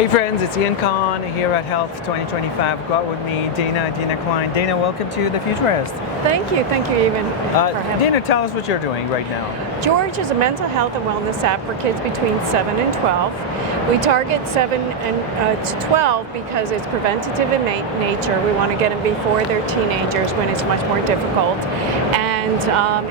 Hey friends, it's Ian Khan here at Health 2025. I've got with me Dana Klein. Dana, welcome to The Futurist. Thank you, Evan, for having me. Dana, tell us what you're doing right now. Gheorg is a mental health and wellness app for kids between 7 and 12. We target 7 to 12 because it's preventative in nature. We want to get them before they're teenagers when it's much more difficult. And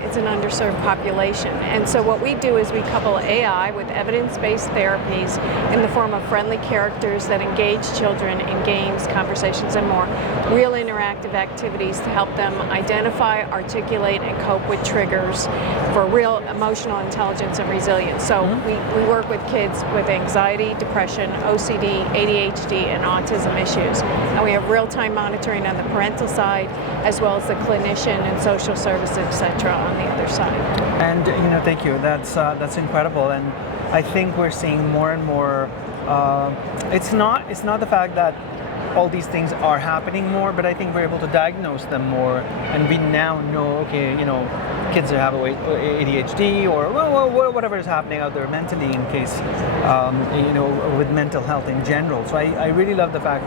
it's an underserved population. And so what we do is we couple AI with evidence-based therapies in the form of friendly characters that engage children in games, conversations, and more. Real interactive activities to help them identify, articulate, and cope with triggers for real emotional intelligence and resilience. So we work with kids with anxiety, depression, OCD, ADHD, and autism issues. And we have real-time monitoring on the parental side, as well as the clinician and social services, etc. on the other side. And thank you. That's incredible. And I think we're seeing more and more. It's not the fact that all these things are happening more, but I think we're able to diagnose them more, and we now know, okay, kids that have ADHD or whatever is happening out there mentally, in case with mental health in general. So I really love the fact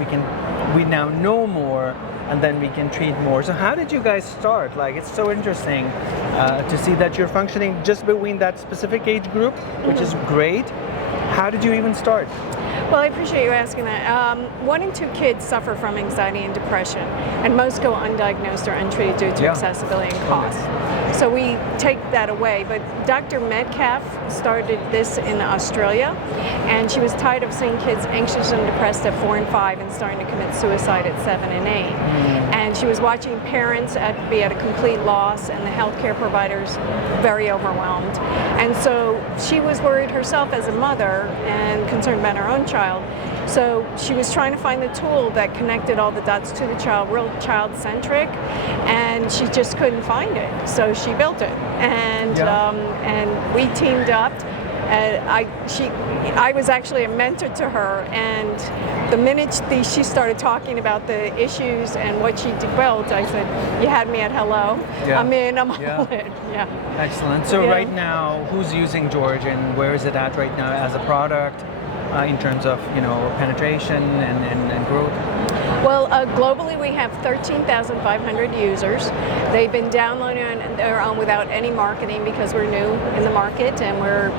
we now know more, and then we can treat more. So how did you guys start? Like, it's so interesting to see that you're functioning just between that specific age group, which is great. How did you even start? Well, I appreciate you asking that. 1 in 2 kids suffer from anxiety and depression, and most go undiagnosed or untreated due to accessibility and cost. So we take that away. But Dr. Medcaf started this in Australia, and she was tired of seeing kids anxious and depressed at 4 and 5 and starting to commit suicide at 7 and 8. And she was watching parents be at a complete loss, and the healthcare providers very overwhelmed. And so she was worried herself as a mother and concerned about her own child. So she was trying to find the tool that connected all the dots to the child, real child-centric, and she just couldn't find it. So she built it, and we teamed up. I was actually a mentor to her, and the minute she started talking about the issues and what she built, I said, "You had me at hello. Yeah. I'm in. I'm all in." Yeah. Excellent. So right now, who's using Gheorg, and where is it at right now as a product? In terms of penetration and growth? Well, globally we have 13,500 users. They've been downloading on their own without any marketing because we're new in the market and we're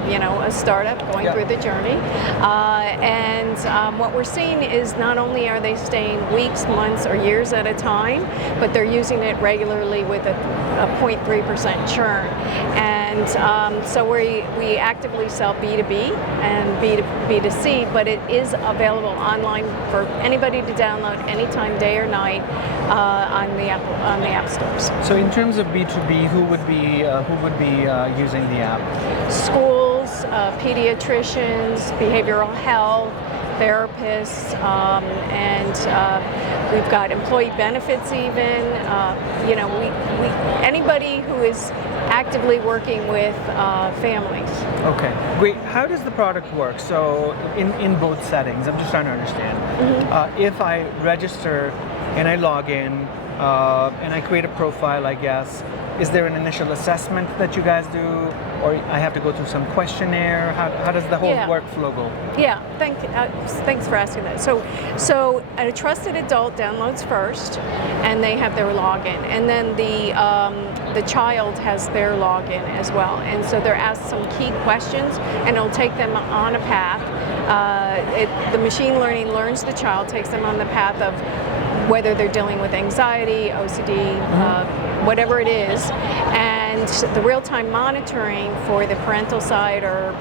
a startup going through the journey. And what we're seeing is not only are they staying weeks, months, or years at a time, but they're using it regularly with a 0.3% churn. And so we actively sell B2B and B2C, but it is available online for anybody to download anytime, day or night, on the app stores. So in terms of B2B, who would be using the app? Schools, pediatricians, behavioral health, therapists, and we've got employee benefits even. Anybody who is actively working with families. Okay, great. How does the product work? So in both settings, I'm just trying to understand. If I register and I log in and I create a profile, I guess, is there an initial assessment that you guys do, or I have to go through some questionnaire? How does the whole workflow go? Yeah, thanks for asking that. So a trusted adult downloads first, and they have their login, and then the child has their login as well. And so they're asked some key questions, and it'll take them on a path. The machine learning learns the child, takes them on the path of whether they're dealing with anxiety, OCD, whatever it is, and the real-time monitoring for the parental side or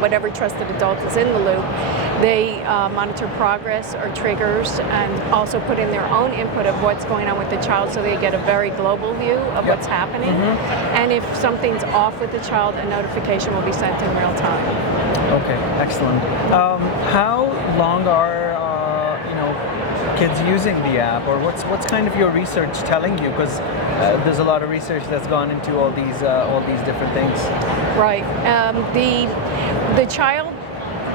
whatever trusted adult is in the loop. They monitor progress or triggers and also put in their own input of what's going on with the child, so they get a very global view of what's happening. And if something's off with the child, a notification will be sent in real time. Okay, excellent. How long are kids using the app, or what's kind of your research telling you? Because there's a lot of research that's gone into all these different things. Right. The child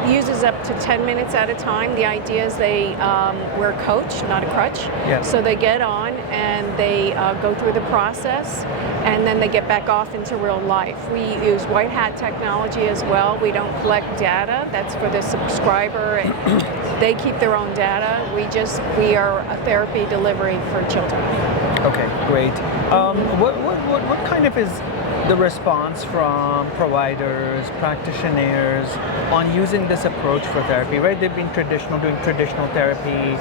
uses up to 10 minutes at a time. The idea is they wear a coach, not a crutch. Yeah. So they get on and they go through the process, and then they get back off into real life. We use white hat technology as well. We don't collect data. That's for the subscriber. They keep their own data. We are a therapy delivery for children. Okay, great. What kind of is the response from providers, practitioners on using this approach for therapy, right? They've been doing traditional therapy,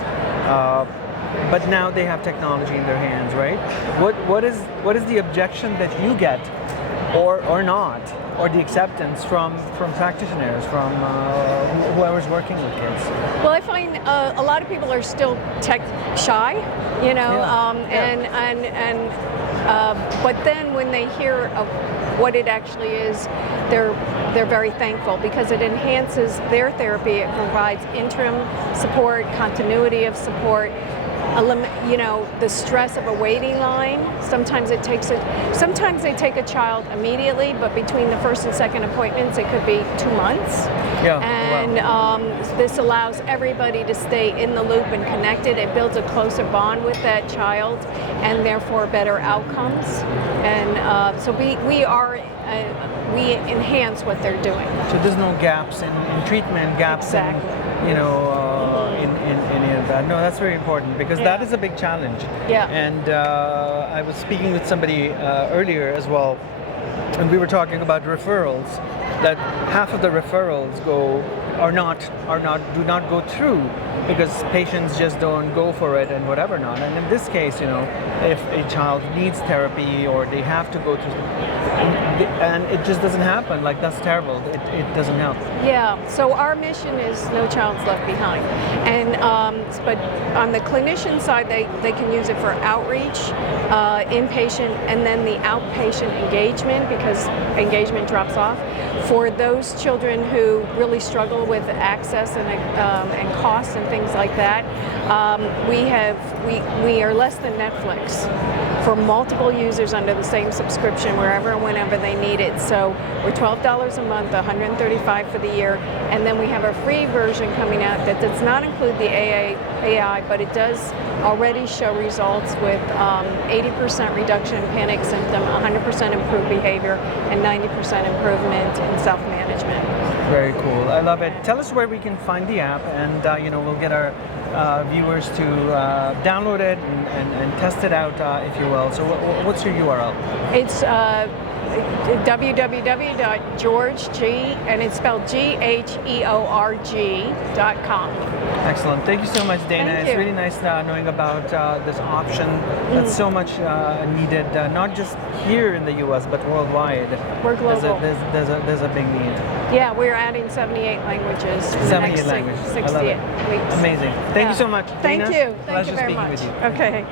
but now they have technology in their hands, right? What is the objection that you get, or not, or the acceptance from practitioners, from whoever's working with kids? Well, I find a lot of people are still tech shy, you know, but then when they hear of what it actually is, they're very thankful because it enhances their therapy. It provides interim support, continuity of support. You know, the stress of a waiting line. Sometimes they take a child immediately, but between the first and second appointments, it could be 2 months. Yeah. And Wow. this allows everybody to stay in the loop and connected. It builds a closer bond with that child, and therefore better outcomes. And so we enhance what they're doing. So there's no gaps in treatment, gaps Exactly. in, you know, in any of that. No, that's very important because that is a big challenge. Yeah. And I was speaking with somebody earlier as well, and we were talking about referrals. That half of the referrals do not go through because patients just don't go for it and whatever not. And in this case, you know, if a child needs therapy or they have to go through, and it just doesn't happen, like that's terrible. It doesn't help. Yeah, so our mission is no child's left behind. And but on the clinician side, they can use it for outreach, inpatient, and then the outpatient engagement because engagement drops off. For those children who really struggle with access and costs and things like that, we are less than Netflix for multiple users under the same subscription wherever and whenever they need it. So we're $12 a month, $135 for the year, and then we have a free version coming out that does not include the AI, but it does already show results with 80% reduction in panic symptom, 100% improved behavior, and 90% improvement in self-management. Very cool. I love it. Tell us where we can find the app, and you know, we'll get our viewers to download it and test it out, if you will. So what's your URL? It's www.Gheorg, and it's spelled Gheorg.com. Excellent. Thank you so much, Dana. Thank It's you. really nice knowing about this option that's so much needed, not just here in the U.S. but worldwide. We're global. There's a big need. Yeah, we're adding 78 languages in the 78 next languages. I 68 love it. weeks. Amazing. Thank you so much, Thank Dana. you. Thank Pleasure you very speaking much. with you. Okay.